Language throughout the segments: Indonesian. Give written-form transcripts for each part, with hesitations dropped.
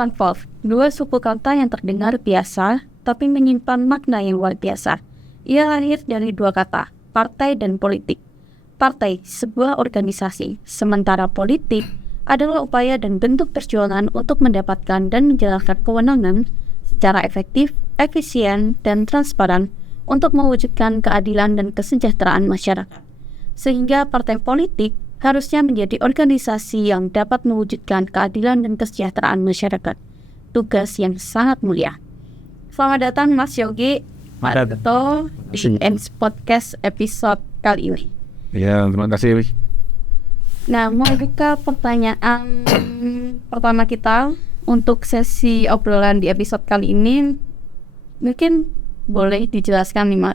Panvolf, dua suku kata yang terdengar biasa, tapi menyimpan makna yang luar biasa. Ia lahir dari dua kata, partai dan politik. Partai, sebuah organisasi, sementara politik adalah upaya dan bentuk perjuangan untuk mendapatkan dan menjalankan kewenangan secara efektif, efisien, dan transparan untuk mewujudkan keadilan dan kesejahteraan masyarakat. Sehingga partai politik harusnya menjadi organisasi yang dapat mewujudkan keadilan dan kesejahteraan masyarakat. Tugas yang sangat mulia. Selamat datang Mas Yogi, Pak Duto di Podcast episode kali ini. Ya, terima kasih. Nah, mau buka pertanyaan pertama kita untuk sesi obrolan di episode kali ini. Mungkin boleh dijelaskan nih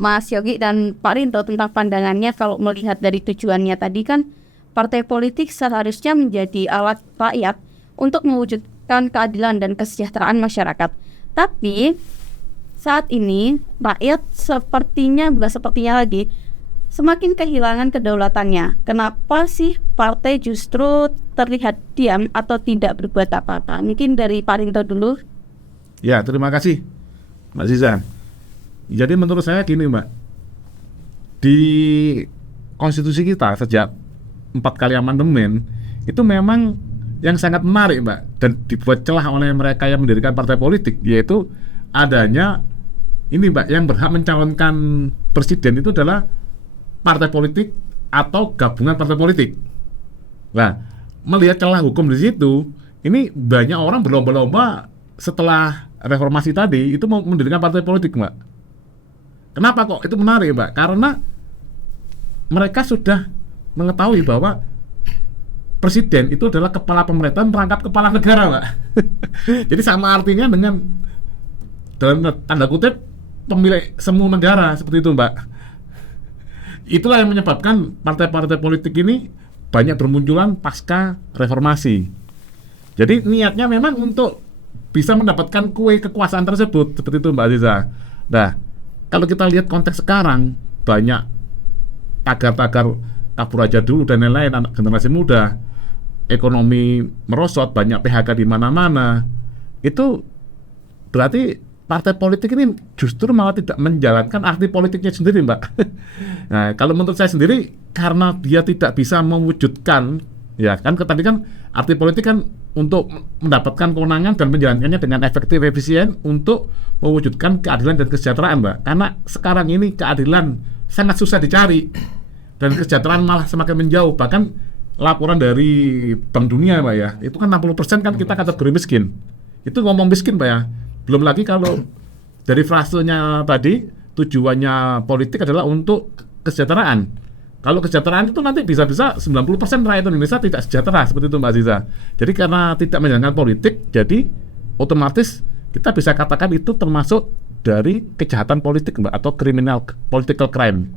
Mas Yogi dan Pak Rinto tentang pandangannya kalau melihat dari tujuannya tadi kan partai politik seharusnya menjadi alat rakyat untuk mewujudkan keadilan dan kesejahteraan masyarakat. Tapi saat ini rakyat sepertinya lagi semakin kehilangan kedaulatannya. Kenapa sih partai justru terlihat diam atau tidak berbuat apa-apa? Mungkin dari Pak Rinto dulu. Ya, terima kasih Mbak Ziza. Jadi menurut saya gini Mbak, di konstitusi kita sejak 4 kali amandemen itu memang yang sangat menarik Mbak, dan dibuat celah oleh mereka yang mendirikan partai politik, yaitu adanya ini Mbak, yang berhak mencalonkan presiden itu adalah partai politik atau gabungan partai politik. Nah, melihat celah hukum di situ, ini banyak orang berlomba-lomba setelah reformasi tadi itu mau mendirikan partai politik Mbak. Kenapa kok itu menarik Mbak? Karena mereka sudah mengetahui bahwa presiden itu adalah kepala pemerintahan merangkap kepala negara Mbak. Jadi sama artinya dengan dalam tanda kutip pemilik semua negara, seperti itu Mbak. Itulah yang menyebabkan partai-partai politik ini banyak bermunculan pasca reformasi. Jadi niatnya memang untuk bisa mendapatkan kue kekuasaan tersebut, seperti itu Mbak Aziza. Nah, kalau kita lihat konteks sekarang, banyak tagar-tagar kabur aja dulu dan lain-lain, anak generasi muda, ekonomi merosot, banyak PHK di mana-mana. Itu berarti partai politik ini justru malah tidak menjalankan arti politiknya sendiri Mbak. Nah, kalau menurut saya sendiri, karena dia tidak bisa mewujudkan, ya kan tadi kan arti politik kan untuk mendapatkan kewenangan dan menjalankannya dengan efektif, efisien untuk mewujudkan keadilan dan kesejahteraan Mbak. Karena sekarang ini keadilan sangat susah dicari dan kesejahteraan malah semakin menjauh. Bahkan laporan dari Bank Dunia Mbak ya, itu kan 60% kan kita kategori miskin. Itu ngomong miskin Mbak ya. Belum lagi kalau dari frasenya tadi, tujuannya politik adalah untuk kesejahteraan. Kalau kesejahteraan itu nanti bisa-bisa 90% rakyat Indonesia tidak sejahtera, seperti itu Mbak Aziza. Jadi karena tidak menjalankan politik, jadi otomatis kita bisa katakan itu termasuk dari kejahatan politik Mbak, atau criminal political crime.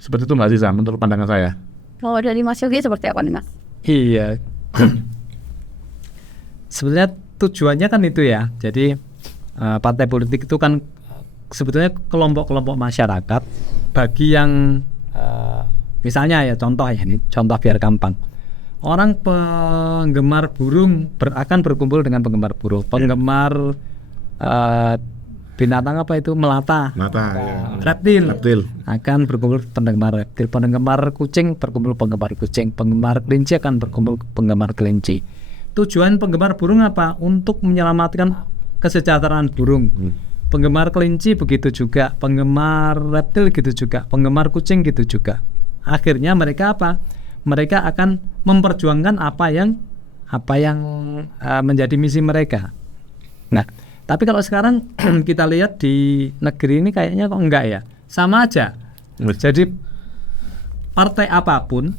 Seperti itu Mbak Aziza, menurut pandangan saya. Kalau dari Mas Yogi seperti apa nih Mas? Iya. Sebenarnya tujuannya kan itu ya. Jadi partai politik itu kan sebetulnya kelompok-kelompok masyarakat bagi yang misalnya ya contoh biar gampang. Orang penggemar burung akan berkumpul dengan penggemar burung. Penggemar binatang apa itu melata ya. Reptil akan berkumpul penggemar reptil. Penggemar kucing berkumpul penggemar kucing. Penggemar kelinci akan berkumpul penggemar kelinci. Tujuan penggemar burung apa? Untuk menyelamatkan kesejahteraan burung. Penggemar kelinci begitu juga, penggemar reptil gitu juga, penggemar kucing gitu juga. Akhirnya mereka apa? Mereka akan memperjuangkan apa yang menjadi misi mereka. Nah, tapi kalau sekarang kita lihat di negeri ini kayaknya kok enggak ya, sama aja. Jadi partai apapun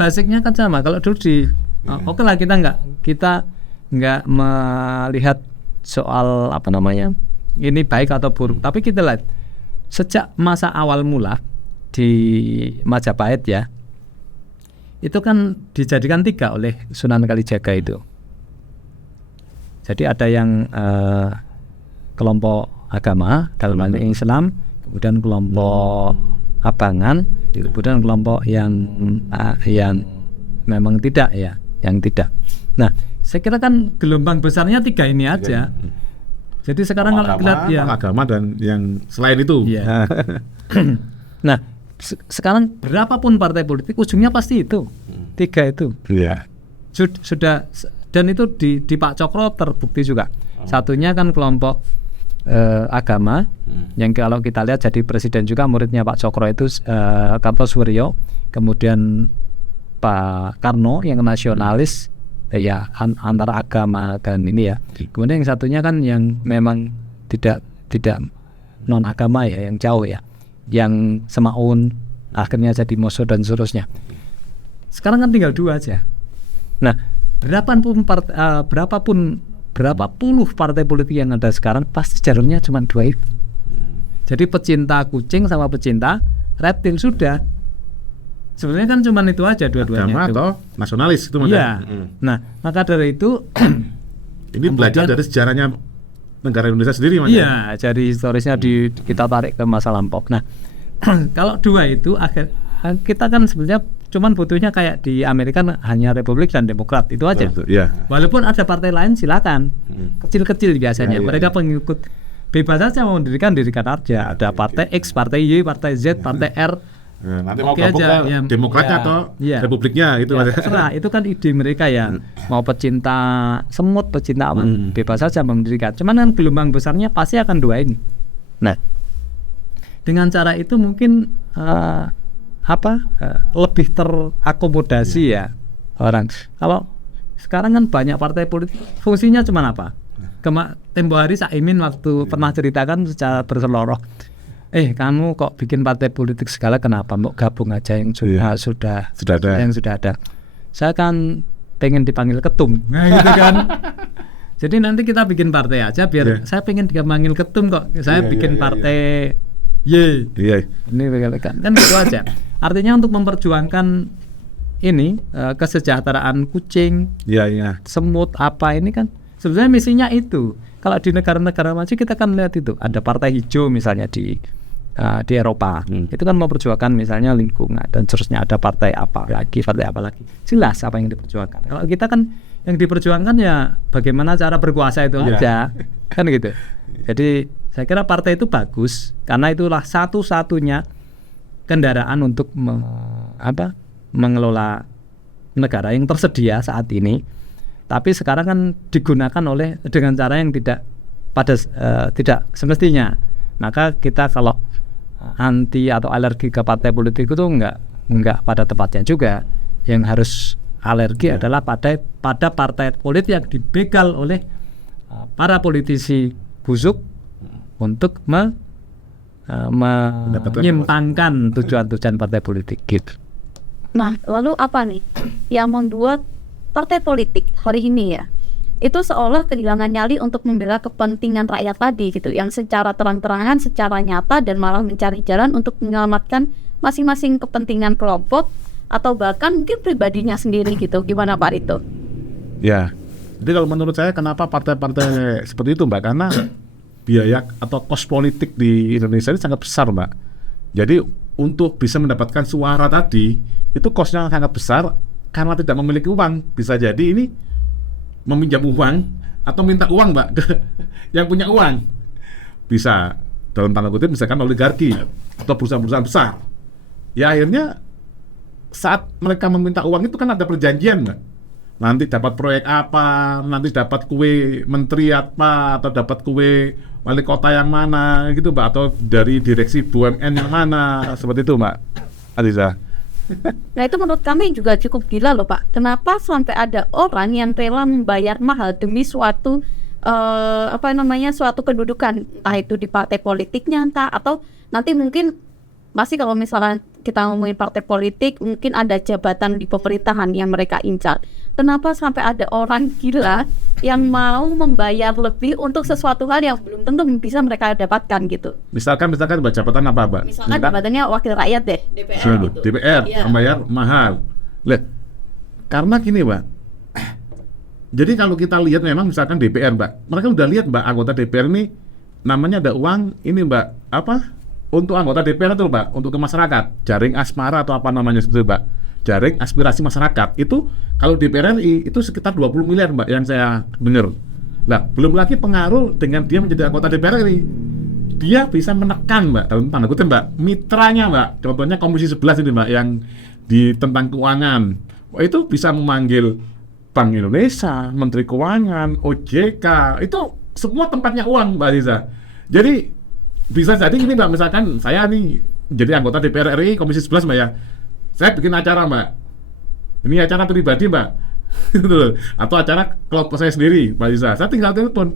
basicnya kan sama. Kalau dulu oke lah kita enggak melihat soal ini baik atau buruk, tapi kita lihat sejak masa awal mula di Majapahit ya, itu kan dijadikan 3 oleh Sunan Kalijaga itu. Jadi ada yang kelompok agama dalam hal ini Islam, kemudian kelompok abangan, kemudian kelompok yang memang tidak ya, yang tidak. Nah, saya kira kan gelombang besarnya 3 ini aja. Jadi sekarang kalau lihat ya agama dan yang selain itu. Iya. Nah, sekarang berapapun partai politik ujungnya pasti itu 3 itu. Iya. Sudah dan itu di Pak Cokro terbukti juga. Satunya kan kelompok agama yang kalau kita lihat jadi presiden juga muridnya Pak Cokro itu Kartosoewirjo, kemudian Pak Karno yang nasionalis ya antara agama dan ini ya. Kemudian yang satunya kan yang memang tidak non agama ya, yang jauh ya, yang Semaun akhirnya jadi Moso dan seterusnya. Sekarang kan tinggal 2 aja. Nah, berapa puluh partai politik yang ada sekarang pasti jalurnya cuma 2 itu. Jadi pecinta kucing sama pecinta reptil sudah. Sebenarnya kan cuma itu aja dua-duanya. Agama atau nasionalis itu Iya. Nah, maka dari itu ini belajar dari sejarahnya negara Indonesia sendiri Mas. Iya, jadi historisnya kita tarik ke masa lampau. Nah, kalau 2 itu kita kan sebenarnya cuman butuhnya kayak di Amerika hanya Republik dan Demokrat itu aja. Iya. Walaupun ada partai lain silakan, kecil-kecil biasanya. Mereka pengikut bebas saja mau dirikan aja. Ada partai X, partai Y, partai Z, partai R. Nanti mau gabung ke Demokratnya atau Republiknya itu terserah, itu kan ide mereka ya. Mau pecinta semut, pecinta apa, bebas saja mendirikan. Cuman kan gelombang besarnya pasti akan 2 ini. Nah, dengan cara itu mungkin lebih terakomodasi ya orang. Kalau sekarang kan banyak partai politik fungsinya cuma apa? Tempo hari Caimin waktu pernah ceritakan secara berseloroh, kamu kok bikin partai politik segala, kenapa mau gabung aja yang sudah ada. Saya kan pengen dipanggil ketum, nah gitu kan. Jadi nanti kita bikin partai aja biar saya pengen dipanggil ketum kok. Saya bikin partai ini kan itu aja. Artinya untuk memperjuangkan ini kesejahteraan kucing, semut apa ini kan sebenarnya misinya itu. Kalau di negara-negara maju kita kan lihat itu ada partai hijau misalnya di Eropa, itu kan memperjuangkan misalnya lingkungan dan seterusnya. Ada partai apa lagi, jelas apa yang diperjuangkan. Kalau kita kan yang diperjuangkan ya bagaimana cara berkuasa itu aja, kan gitu. Jadi saya kira partai itu bagus karena itulah satu-satunya kendaraan untuk mengelola negara yang tersedia saat ini. Tapi sekarang kan digunakan dengan cara yang tidak semestinya. Maka kita kalau anti atau alergi ke partai politik itu enggak pada tempatnya juga. Yang harus alergi adalah pada partai politik yang dibegal oleh para politisi busuk untuk menyimpangkan tujuan-tujuan partai politik gitu. Nah, lalu apa nih yang membuat partai politik hari ini ya itu seolah kehilangan nyali untuk membela kepentingan rakyat tadi gitu, yang secara terang-terangan, secara nyata, dan malah mencari jalan untuk menyelamatkan masing-masing kepentingan kelompok atau bahkan mungkin pribadinya sendiri gitu. Gimana Pak Rito? Ya, jadi kalau menurut saya kenapa partai-partai seperti itu Mbak, karena biaya atau kos politik di Indonesia ini sangat besar Mbak. Jadi untuk bisa mendapatkan suara tadi itu kosnya sangat besar karena tidak memiliki uang. Bisa jadi ini meminjam uang atau minta uang Mbak yang punya uang. Bisa dalam tanda kutip misalkan oligarki atau perusahaan-perusahaan besar. Ya akhirnya saat mereka meminta uang itu kan ada perjanjian Mbak. Nanti dapat proyek apa, nanti dapat kue menteri apa, atau dapat kue wali kota yang mana gitu Mbak, atau dari direksi BUMN yang mana, seperti itu Mbak Aziza. Nah itu menurut kami juga cukup gila loh Pak. Kenapa sampai ada orang yang rela membayar mahal demi suatu suatu kedudukan, entah itu di partai politiknya atau nanti mungkin masih kalau misalkan kita ngomongin partai politik mungkin ada jabatan di pemerintahan yang mereka incar. Kenapa sampai ada orang gila yang mau membayar lebih untuk sesuatu hal yang belum tentu bisa mereka dapatkan gitu. Misalkan jabatan apa Mbak? Misalkan jabatannya wakil rakyat deh, DPR gitu. DPR membayar mahal. Karena gini Mbak, jadi kalau kita lihat memang misalkan DPR Mbak, mereka udah lihat Mbak anggota DPR ini namanya ada uang ini Mbak, untuk anggota DPR itu Mbak, untuk ke masyarakat, jaring asmara atau apa namanya itu Mbak. jaring aspirasi masyarakat. Itu kalau DPR RI itu sekitar 20 miliar Mbak yang saya dengar. Nah, belum lagi pengaruh dengan dia menjadi anggota DPR RI. Dia bisa menekan Mbak, dalam tanda kutip Mbak, mitranya Mbak. Contohnya Komisi 11 ini Mbak yang di tentang keuangan. Itu bisa memanggil Bank Indonesia, Menteri Keuangan, OJK, itu semua tempatnya uang Mbak Aziza. Jadi bisa jadi ini Mbak, misalkan saya nih jadi anggota DPR RI Komisi 11 Mbak ya, saya bikin acara Mbak, ini acara pribadi Mbak atau acara kelompok saya sendiri Mbak Aziza, saya tinggal telepon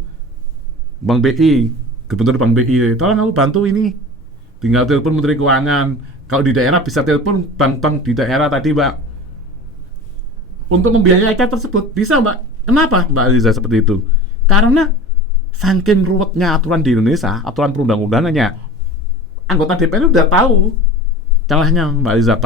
Bank BI, Gubernur Bank BI, tolong aku bantu ini, tinggal telepon Menteri Keuangan. Kalau di daerah bisa telepon bank-bank di daerah tadi Mbak, untuk membiayai acara tersebut bisa Mbak. Kenapa Mbak Aziza seperti itu? Karena saking ruwetnya aturan di Indonesia, aturan perundang-undangannya, anggota DPR udah tahu celahnya Mbak Aziza,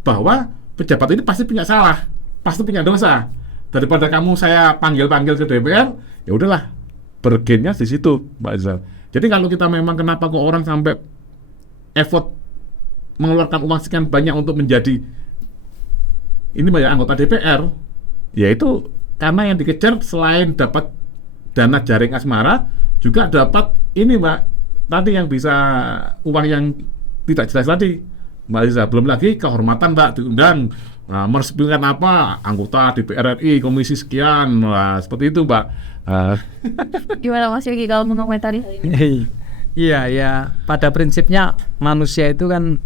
bahwa pejabat ini pasti punya salah, pasti punya dosa. Daripada kamu saya panggil-panggil ke DPR, ya udahlah, bergennya di situ Mbak Aziza. Jadi kalau kita memang kenapa kok orang sampai effort mengeluarkan uang sekian banyak untuk menjadi ini banyak anggota DPR, yaitu karena yang dikejar selain dapat dana jaring asmara, juga dapat ini Mbak, tadi yang bisa uang yang tidak jelas tadi Mbak Aziza. Belum lagi kehormatan Mbak, diundang meresmikan apa, anggota DPR RI komisi sekian, seperti itu Mbak. Gimana Mas Yogi kalau mengomentari? Iya ya, pada prinsipnya manusia itu kan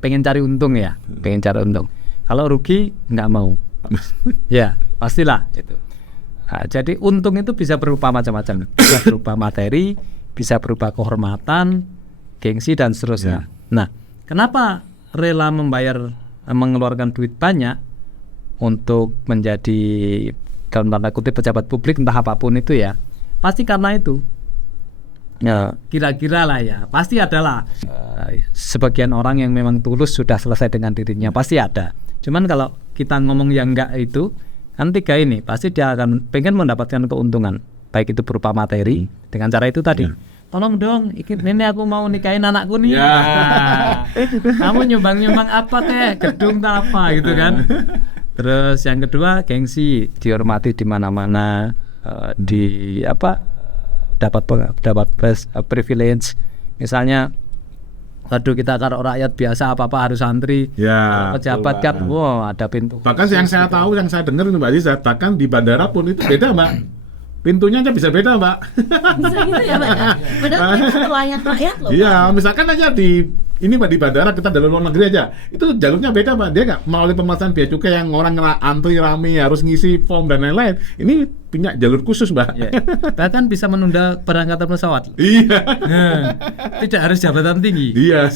pengen cari untung ya, pengen cari untung. Kalau rugi nggak mau, ya pastilah itu. Nah, jadi untung itu bisa berupa macam-macam, bisa berupa materi, bisa berupa kehormatan, gengsi dan seterusnya. Nah, kenapa rela mengeluarkan duit banyak untuk menjadi dalam tanda kutip pejabat publik entah apapun itu ya? Pasti karena itu. Ya, kira-kira lah ya, pasti adalah sebagian orang yang memang tulus sudah selesai dengan dirinya, pasti ada. Cuman kalau kita ngomong yang enggak itu, kan tiga ini pasti dia akan pengen mendapatkan keuntungan, baik itu berupa materi dengan cara itu tadi. Tolong dong, ini aku mau nikahin anakku nih. Kamu nyumbang apa gedung tak apa gitu kan. Terus yang kedua gengsi, dihormati di mana-mana, di apa dapat privilege. Misalnya aduh kita kalau rakyat biasa apa-apa harus antri, pejabat kan ada pintu. Bahkan yang saya tahu, yang saya dengar Mbak Aziza, bahkan di bandara pun itu beda Mbak, pintunya aja bisa beda Mbak. Bisa gitu ya Mbak? Padahal itu pelayan rakyat loh. Iya, misalkan aja di ini Mbak, di bandara kita dari luar negeri aja, itu jalurnya beda Mbak, dia nggak melalui pemasangan bea cukai yang orang antri rame harus ngisi form dan lain-lain. Ini punya jalur khusus Mbak. Bahkan bisa menunda berangkatan pesawat. Iya. Tidak harus jabatan tinggi. Iya.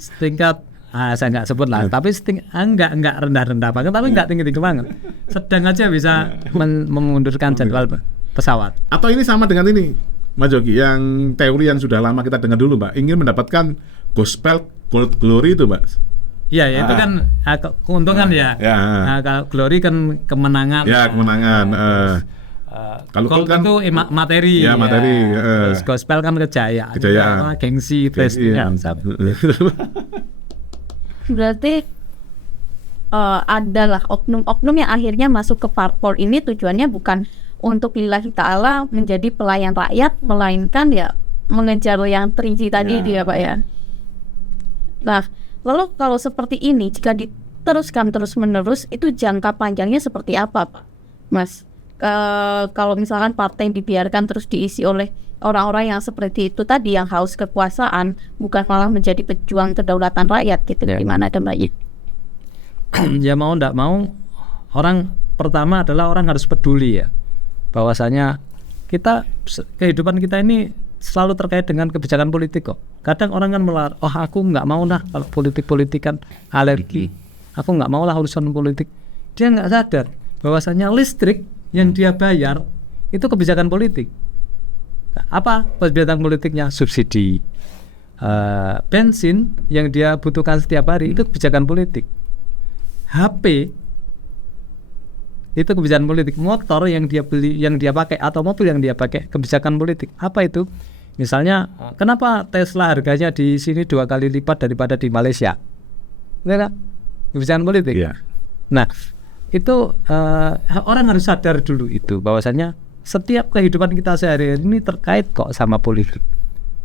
Setingkat saya nggak sebut lah, tapi enggak rendah-rendah banget, tapi enggak tinggi-tinggi banget. Sedang aja bisa memundurkan jadwal pesawat. Atau ini sama dengan ini Mas Jogi, yang teori yang sudah lama kita dengar dulu Mbak, ingin mendapatkan gospel gold glory itu Mbak. Iya, ya, itu kan keuntungan ya. Nah, kalau glory kan kemenangan. Ya, kemenangan. Kalau gold kan itu materi. Ya, materi. Terus gospel kan kejayaan. Gengsi, prestis. Berarti adalah oknum-oknum yang akhirnya masuk ke parpol ini tujuannya bukan untuk lillahi ta'ala menjadi pelayan rakyat, melainkan ya mengejar yang terinci tadi dia Pak ya. Nah, lalu kalau seperti ini jika diteruskan terus-menerus, itu jangka panjangnya seperti apa Pak Mas? Kalau misalkan partai yang dibiarkan terus diisi oleh orang-orang yang seperti itu tadi, yang haus kekuasaan, bukan malah menjadi pejuang kedaulatan rakyat gitu, gimana ada Mbak? Ya mau enggak mau, orang pertama adalah orang harus peduli ya, bahwasanya kehidupan kita ini selalu terkait dengan kebijakan politik kok. Kadang orang kan aku nggak mau lah kalau politik-politikan, alergi, aku nggak mau lah urusan politik. Dia nggak sadar bahwasanya listrik yang dia bayar itu kebijakan politik. Apa kebijakan politiknya? Subsidi. Bensin yang dia butuhkan setiap hari itu kebijakan politik. HP itu kebijakan politik. Motor yang dia beli, yang dia pakai, atau mobil yang dia pakai, kebijakan politik. Apa itu? Misalnya, kenapa Tesla harganya di sini 2 kali lipat daripada di Malaysia? Enggak? kebijakan politik. Iya. Nah, itu orang harus sadar dulu itu bahwasanya setiap kehidupan kita sehari-hari ini terkait kok sama politik.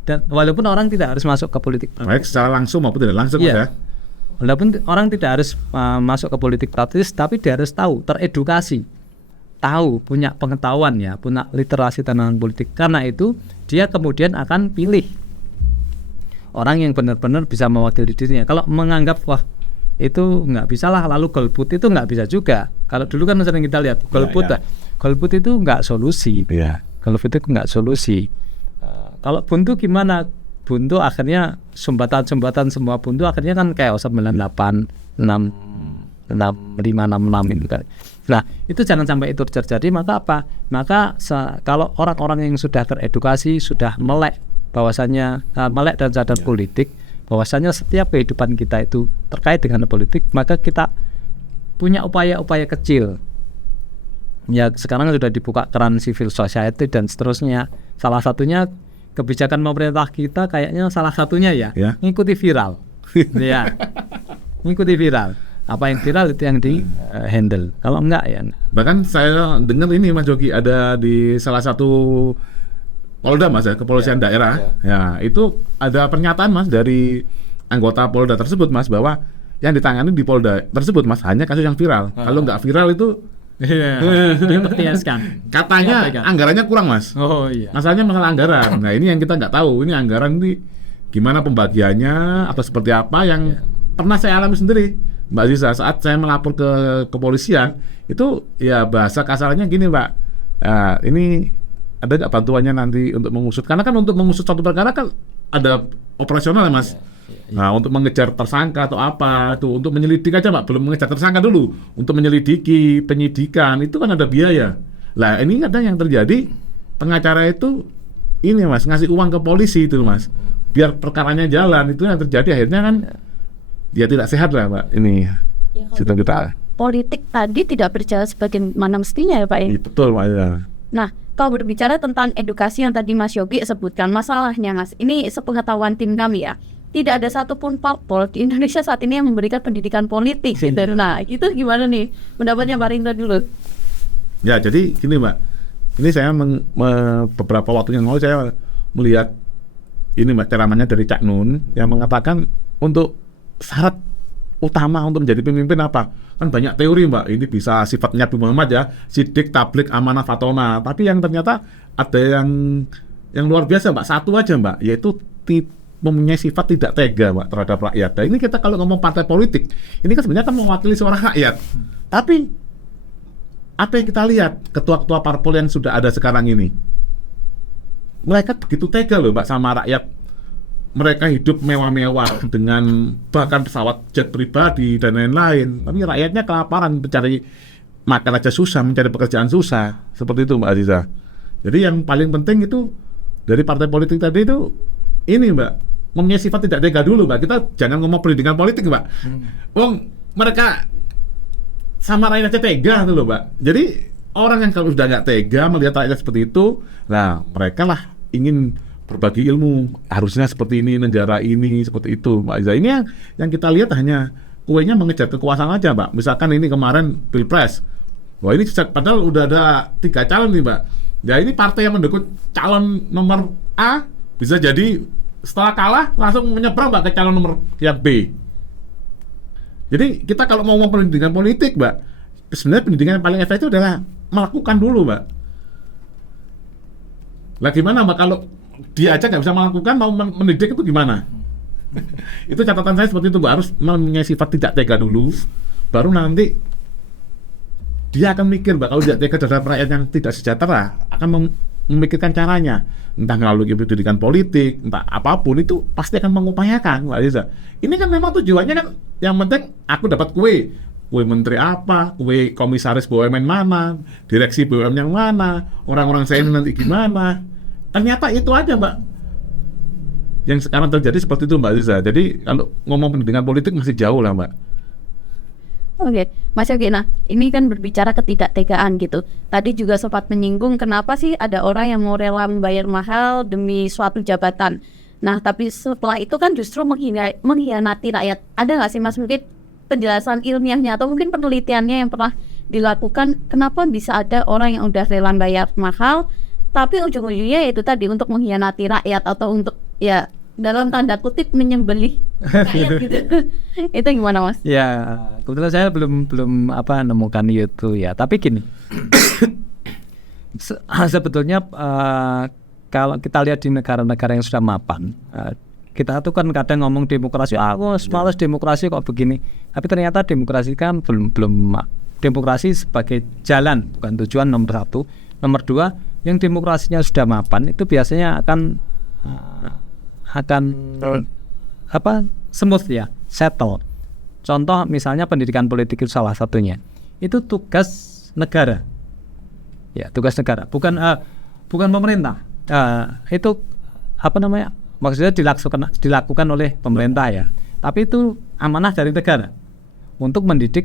Dan walaupun orang tidak harus masuk ke politik, Baik secara langsung maupun tidak langsung Iya. ya. walaupun orang tidak harus masuk ke politik praktis, tapi dia harus tahu, teredukasi, tahu, punya pengetahuan ya, punya literasi tentang politik. Karena itu dia kemudian akan pilih orang yang benar-benar bisa mewakili dirinya. Kalau menganggap wah itu nggak bisa lah, lalu golput itu nggak bisa juga. Kalau dulu kan sering kita lihat golput, golput itu nggak solusi. Iya. Golput itu nggak solusi. Kalau buntu gimana? Buntu akhirnya sumbatan semua buntu akhirnya kan kayak 98, 65, 66 itu kan. Nah itu jangan sampai itu terjadi. Maka apa? Maka kalau orang-orang yang sudah teredukasi, sudah melek bahwasanya melek dan sadar politik, bahwasanya setiap kehidupan kita itu terkait dengan politik, maka kita punya upaya-upaya kecil. Ya sekarang sudah dibuka keran civil society dan seterusnya. Salah satunya kebijakan pemerintah kita kayaknya salah satunya ya. Ngikuti viral. Ya. Ngikuti viral. Apa yang viral itu yang di handle. Kalau enggak ya. Bahkan saya dengar ini Mas Jogi ada di salah satu Polda Mas ya, kepolisian daerah. Ya, itu ada pernyataan Mas dari anggota Polda tersebut Mas bahwa yang ditangani di Polda tersebut Mas hanya kasus yang viral. Kalau nggak viral itu katanya anggarannya kurang Mas. Oh iya. Masalahnya masalah anggaran. Nah ini yang kita nggak tahu. Ini anggaran ini gimana pembagiannya atau seperti apa yang pernah saya alami sendiri Mbak Ziza saat saya melapor ke kepolisian itu ya bahasa kasarnya gini Mbak. Ini ada nggak bantuannya nanti untuk mengusut? Karena kan untuk mengusut suatu perkara kan ada operasional ya Mas. Nah untuk mengejar tersangka atau apa itu untuk menyelidik aja Pak, belum mengejar tersangka dulu. Untuk menyelidiki penyidikan itu kan ada biaya. Lah ini kadang yang terjadi pengacara itu ini Mas ngasih uang ke polisi itu Mas biar perkaranya jalan. Itu yang terjadi akhirnya kan dia tidak sehat lah Pak ini sistem kita. Politik tadi tidak berjalan sebagaimana mestinya ya Pak ya? Betul Pak ya. Nah kalau berbicara tentang edukasi yang tadi Mas Yogi sebutkan, masalahnya Mas, ini sepengetahuan tim kami ya, tidak ada satupun parpol di Indonesia saat ini yang memberikan pendidikan politik gitu. Nah itu gimana nih pendapatnya Pak Rinto dulu? Ya jadi gini Mbak, ini saya beberapa waktu yang lalu saya melihat ini Mbak ceramahnya dari Cak Nun yang mengatakan untuk syarat utama untuk menjadi pemimpin apa? Kan banyak teori Mbak, ini bisa sifatnya Nabi Muhammad ya, sidik, tablik, amanah, fatona. Tapi yang ternyata ada yang luar biasa Mbak, satu aja Mbak, yaitu mempunyai sifat tidak tega Mbak terhadap rakyat. Nah ini kita kalau ngomong partai politik, ini kan sebenarnya kan mewakili suara rakyat. Tapi apa yang kita lihat ketua-ketua parpol yang sudah ada sekarang ini, mereka begitu tega loh Mbak sama rakyat. Mereka hidup mewah-mewah dengan bahkan pesawat jet pribadi dan lain-lain. Tapi rakyatnya kelaparan, mencari makan aja susah, mencari pekerjaan susah. Seperti itu Mbak Aziza. Jadi yang paling penting itu dari partai politik tadi itu ini Mbak, mempunyai sifat tidak tega dulu Mbak. Kita jangan ngomong pendidikan politik Mbak. Wong mereka sama rakyat aja tega tuh loh Mbak. Jadi orang yang kalau sudah nggak tega melihat rakyat seperti itu, nah mereka lah ingin berbagi ilmu, harusnya seperti ini, negara ini, seperti itu Mbak Iza. Ini yang kita lihat hanya kuenya mengejar kekuasaan aja Mbak. Misalkan ini kemarin Pilpres, wah ini padahal udah ada 3 calon nih Mbak. Ya ini partai yang mendukung calon nomor A bisa jadi setelah kalah langsung menyeberang Mbak ke calon nomor yang B. Jadi kita kalau mau ngomong pendidikan politik Mbak, sebenarnya pendidikan yang paling efektif adalah melakukan dulu Mbak. Lah gimana Mbak kalau dia aja nggak bisa melakukan, mau mendidik itu gimana? Itu catatan saya seperti itu Mbak, harus mempunyai sifat tidak tega dulu, baru nanti dia akan mikir Mbak, kalau tidak tega terhadap rakyat yang tidak sejahtera, akan memikirkan caranya, entah melalui pendidikan politik, entah apapun, itu pasti akan mengupayakan Mbak Aziza. Ini kan memang tujuannya kan, yang penting aku dapat kue menteri apa, kue komisaris BUMN mana, direksi BUMN yang mana, orang-orang saya ini nanti gimana. Ternyata itu aja Mbak yang sekarang terjadi seperti itu Mbak Aziza. Jadi kalau ngomong pendidikan politik masih jauh lah Mbak. Oke, Mas Yogi, nah ini kan berbicara ketidaktegaan gitu. Tadi juga sempat menyinggung kenapa sih ada orang yang mau rela membayar mahal demi suatu jabatan. Nah tapi setelah itu kan justru mengkhianati rakyat. Ada nggak sih Mas mungkin penjelasan ilmiahnya atau mungkin penelitiannya yang pernah dilakukan, kenapa bisa ada orang yang udah rela bayar mahal tapi ujung-ujungnya itu tadi untuk mengkhianati rakyat atau untuk ya dalam tanda kutip menyembelih rakyat gitu. Itu gimana Mas? Ya, kebetulan saya belum nemukan itu ya. Tapi gini, sebetulnya kalau kita lihat di negara-negara yang sudah mapan, kita tuh kan kadang ngomong demokrasi, aku males demokrasi kok begini. Tapi ternyata demokrasi kan belum demokrasi sebagai jalan, bukan tujuan nomor satu. Nomor dua, yang demokrasinya sudah mapan itu biasanya akan smooth ya, settle. Contoh misalnya pendidikan politik itu salah satunya. Itu tugas negara. Ya, tugas negara, bukan pemerintah. Itu maksudnya dilakukan oleh pemerintah ya. Tapi itu amanah dari negara untuk mendidik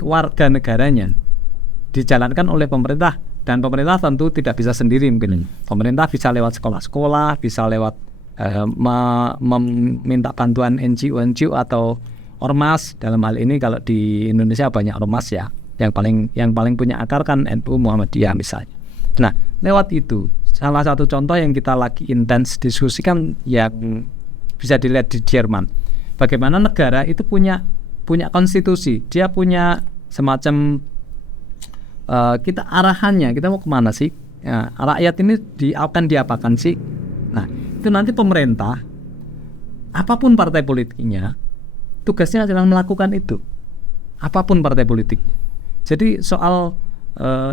warga negaranya. Dijalankan oleh pemerintah, dan pemerintah tentu tidak bisa sendiri mungkin. Pemerintah bisa lewat sekolah-sekolah, bisa lewat meminta bantuan NGO atau ormas. Dalam hal ini kalau di Indonesia banyak ormas ya. Yang paling punya akar kan NU Muhammadiyah misalnya. Nah, lewat itu salah satu contoh yang kita lagi intens diskusikan yang bisa dilihat di Jerman. Bagaimana negara itu punya konstitusi, dia punya semacam kita arahannya, kita mau kemana sih? Ya, rakyat ini akan diapakan sih? Nah, itu nanti pemerintah, apapun partai politiknya, tugasnya adalah melakukan itu. Apapun partai politiknya. Jadi soal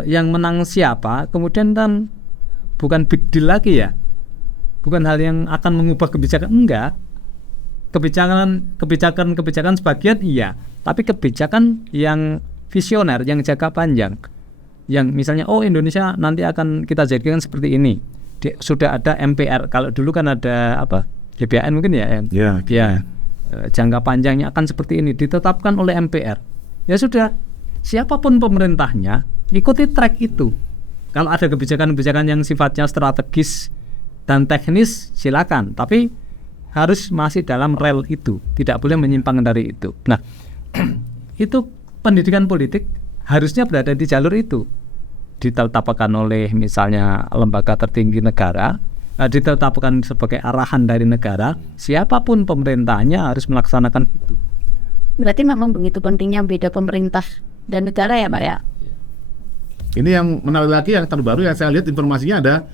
yang menang siapa, kemudian kan bukan big deal lagi ya. Bukan hal yang akan mengubah kebijakan, enggak. Kebijakan sebagian iya, tapi kebijakan yang visioner, yang jangka panjang. Yang misalnya Indonesia nanti akan kita jadikan seperti ini. Sudah ada MPR. Kalau dulu kan ada GBHN mungkin ya. Jangka panjangnya akan seperti ini, ditetapkan oleh MPR. Ya sudah, siapapun pemerintahnya ikuti track itu. Kalau ada kebijakan-kebijakan yang sifatnya strategis dan teknis silakan, tapi harus masih dalam rel itu, tidak boleh menyimpang dari itu. Nah, itu pendidikan politik harusnya berada di jalur itu, ditetapkan oleh misalnya lembaga tertinggi negara, ditetapkan sebagai arahan dari negara, siapapun pemerintahnya harus melaksanakan itu. Berarti memang begitu pentingnya beda pemerintah dan negara ya Pak ya? Ini yang menarik lagi, yang terbaru yang saya lihat informasinya ada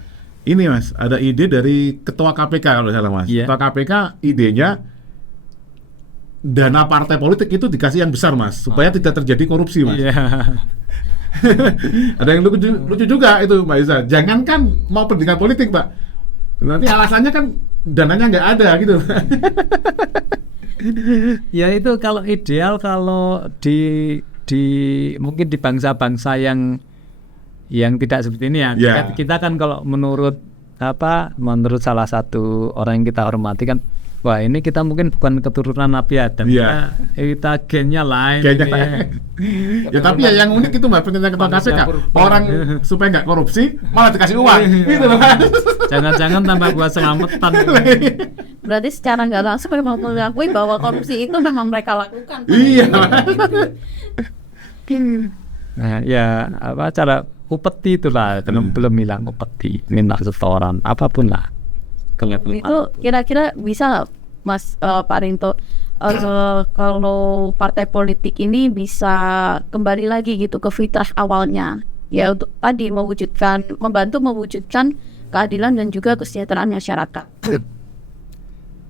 ini Mas, ada ide dari Ketua KPK kalau salah Mas. Ketua KPK idenya dana partai politik itu dikasih yang besar Mas, supaya tidak terjadi korupsi Mas. Ada yang lucu juga itu Mbak Isa. Jangankan mau pendidikan politik Pak, nanti alasannya kan dananya nggak ada gitu. Ya itu kalau ideal, kalau di mungkin di bangsa-bangsa yang tidak seperti ini ya. Kita kan kalau menurut salah satu orang yang kita hormati kan, wah ini kita mungkin bukan keturunan Nabi Adam, kita gennya lain. Ya tapi ya yang unik itu Mbak, pentingnya Ketua KPK, orang supaya nggak korupsi malah dikasih uang gitu loh. Jangan-jangan tambah buat selamatan. Berarti secara nggak langsung memang mengakui bahwa korupsi itu memang mereka lakukan. Iya. Nah, ya cara upeti itulah, belum bilang upeti, minta setoran, apapun lah. Itu kira-kira bisa Mas Pak Rinto, kalau partai politik ini bisa kembali lagi gitu ke fitrah awalnya, ya untuk tadi membantu mewujudkan keadilan dan juga kesejahteraan masyarakat.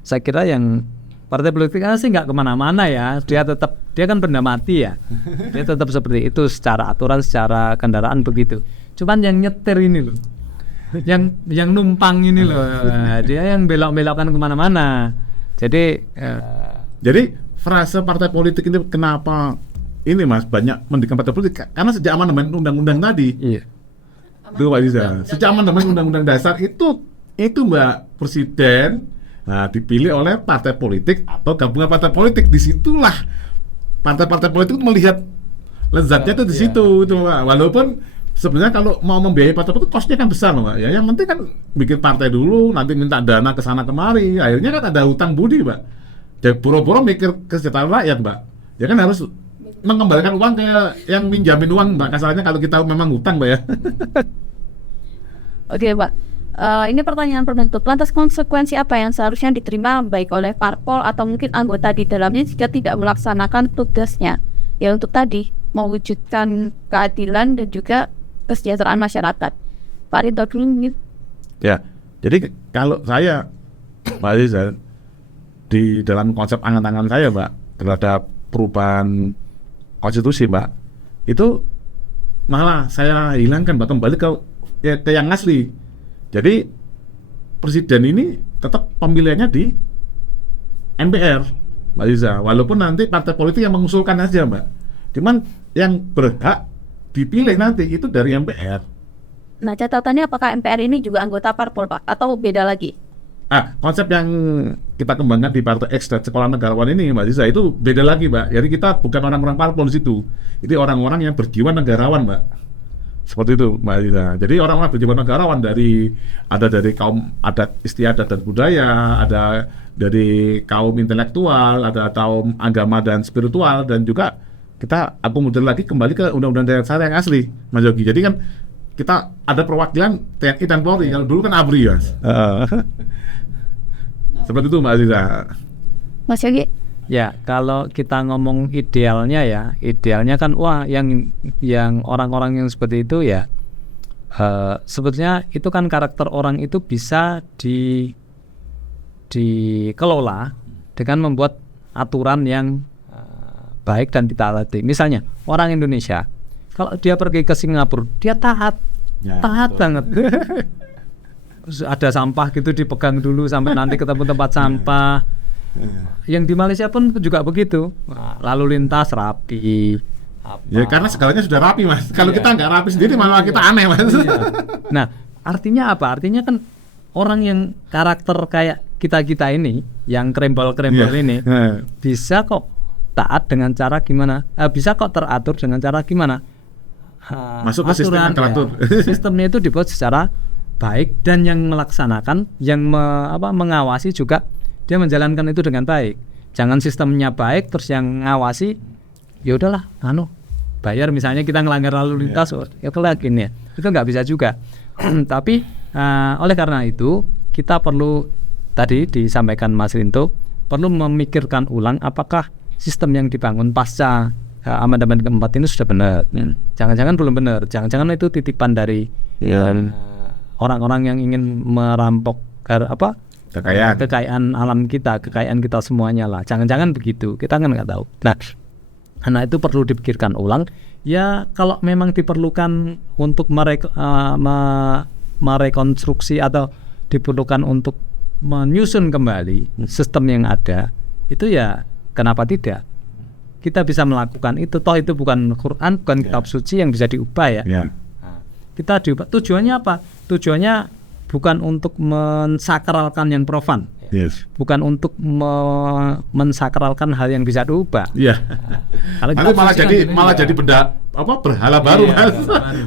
Saya kira yang partai politik sih nggak kemana-mana ya, dia kan benda mati ya, dia tetap seperti itu secara aturan, secara kendaraan begitu. Cuman yang nyetir ini loh, yang numpang ini loh, dia yang belok-belokkan kemana-mana. Jadi frase partai politik ini kenapa ini Mas banyak mendirikan partai politik, karena sejak amandemen undang-undang tadi. Iya. Itu Pak Iza. Sejak amandemen undang-undang dasar itu Mbak Presiden dipilih oleh partai politik atau gabungan partai politik. Disitulah partai-partai politik melihat lezatnya itu di situ itu Pak. Walaupun sebenarnya kalau mau membiayai partai politik kosnya kan besar loh Pak. Ya yang penting kan bikin partai dulu, nanti minta dana ke sana kemari. Akhirnya kan ada hutang budi Pak. Dan boro-boro mikir kesejahteraan rakyat Pak. ya kan harus mengembalikan uang ke yang minjamin uang, Mbak. Kasarnya kalau kita memang hutang, Mbak ya. Oke, Pak. Ini pertanyaan penutup. Lantas konsekuensi apa yang seharusnya diterima baik oleh parpol atau mungkin anggota di dalamnya jika tidak melaksanakan tugasnya? Ya untuk tadi mewujudkan keadilan dan juga kesejahteraan masyarakat. Pak Rinto dulu mungkin. Ya, jadi kalau saya, Mbak Aziza, di dalam konsep angan-angan saya, Mbak, terhadap perubahan konstitusi, Mbak, itu malah saya hilangkan, Mbak, kembali ke yang asli. Jadi presiden ini tetap pemilihannya di MPR, Mbak Aziza, walaupun nanti partai politik yang mengusulkan aja, Mbak. Cuman yang berhak dipilih nanti itu dari MPR. Nah, catatannya apakah MPR ini juga anggota parpol, Pak, atau beda lagi? Konsep yang kita kembangkan di Partai X dan Sekolah Negarawan ini, Mbak Aziza, itu beda lagi, Mbak. Jadi kita bukan orang-orang parpol di situ. Itu orang-orang yang berjiwa negarawan, Mbak. Seperti itu, Mbak Aziza. Jadi orang-orang berjiwa negarawan ada dari kaum adat istiadat dan budaya, ada dari kaum intelektual, ada kaum agama dan spiritual, dan juga kita akomodir lagi kembali ke Undang-Undang Dasar yang asli, Mas Yogi. Jadi kan kita ada perwakilan TNI dan Polri. Kalau dulu kan ABRI, Mas. Seperti itu, Mbak Aziza. Mas Yogi? Ya, kalau kita ngomong idealnya ya, idealnya kan wah yang orang-orang yang seperti itu ya, sebetulnya itu kan karakter orang itu bisa dikelola dengan membuat aturan yang baik dan ditaati. Misalnya orang Indonesia, kalau dia pergi ke Singapura, dia taat banget. Ada sampah gitu dipegang dulu sampai nanti ketemu tempat sampah. Yang di Malaysia pun juga begitu. Lalu lintas rapi. Ya karena segalanya sudah rapi, Mas. Kalau kita nggak rapi sendiri malah kita aneh, Mas. Nah, artinya apa? Artinya kan orang yang karakter kayak kita ini, yang krembel-krembel ini, bisa kok taat dengan cara gimana? Bisa kok teratur dengan cara gimana? Masuk ke sistem yang teratur. Sistemnya itu dibuat secara baik dan yang melaksanakan, yang mengawasi juga dia menjalankan itu dengan baik. Jangan sistemnya baik terus yang ngawasi ya udahlah bayar, misalnya kita ngelanggar lalu lintas ya gini ya. Itu nggak bisa juga. Tapi oleh karena itu kita perlu, tadi disampaikan Mas Rinto, perlu memikirkan ulang apakah sistem yang dibangun pasca amandemen keempat ini sudah benar. Jangan-jangan belum benar. Jangan-jangan itu titipan dari orang-orang yang ingin merampok kekayaan alam kita, kekayaan kita semuanya lah. Jangan-jangan begitu, kita kan nggak tahu. Nah, karena itu perlu dipikirkan ulang. Ya kalau memang diperlukan untuk merekonstruksi atau diperlukan untuk menyusun kembali sistem yang ada, itu ya kenapa tidak? Kita bisa melakukan itu. Toh itu bukan Quran, bukan kitab suci yang bisa diubah ya. Nah, kita diubah. Tujuannya apa? Tujuannya bukan untuk mensakralkan yang profan, bukan untuk mensakralkan hal yang bisa diubah. Nanti malah jadi benda berhala baru, Mas.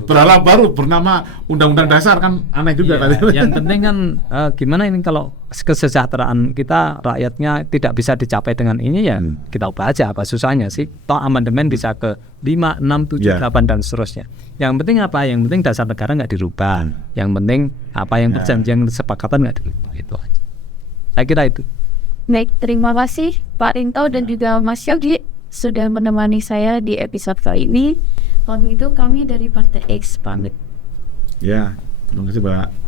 Berhala baru bernama Undang-Undang Dasar, kan aneh juga tadi. Yang penting kan gimana ini kalau kesejahteraan kita rakyatnya tidak bisa dicapai dengan ini ya kita ubah aja, apa susahnya sih? Toh amandemen bisa ke 5, 6, 7, 8 dan seterusnya. Yang penting apa? Yang penting dasar negara nggak dirubah. Yang penting apa yang perjanjian kesepakatan nggak dirubah, itu aja. Saya kira itu. Baik, terima kasih Pak Rinto dan juga Mas Yogi sudah menemani saya di episode kali ini. Kalau begitu kami dari Partai X pamit. Ya, terima kasih, Pak.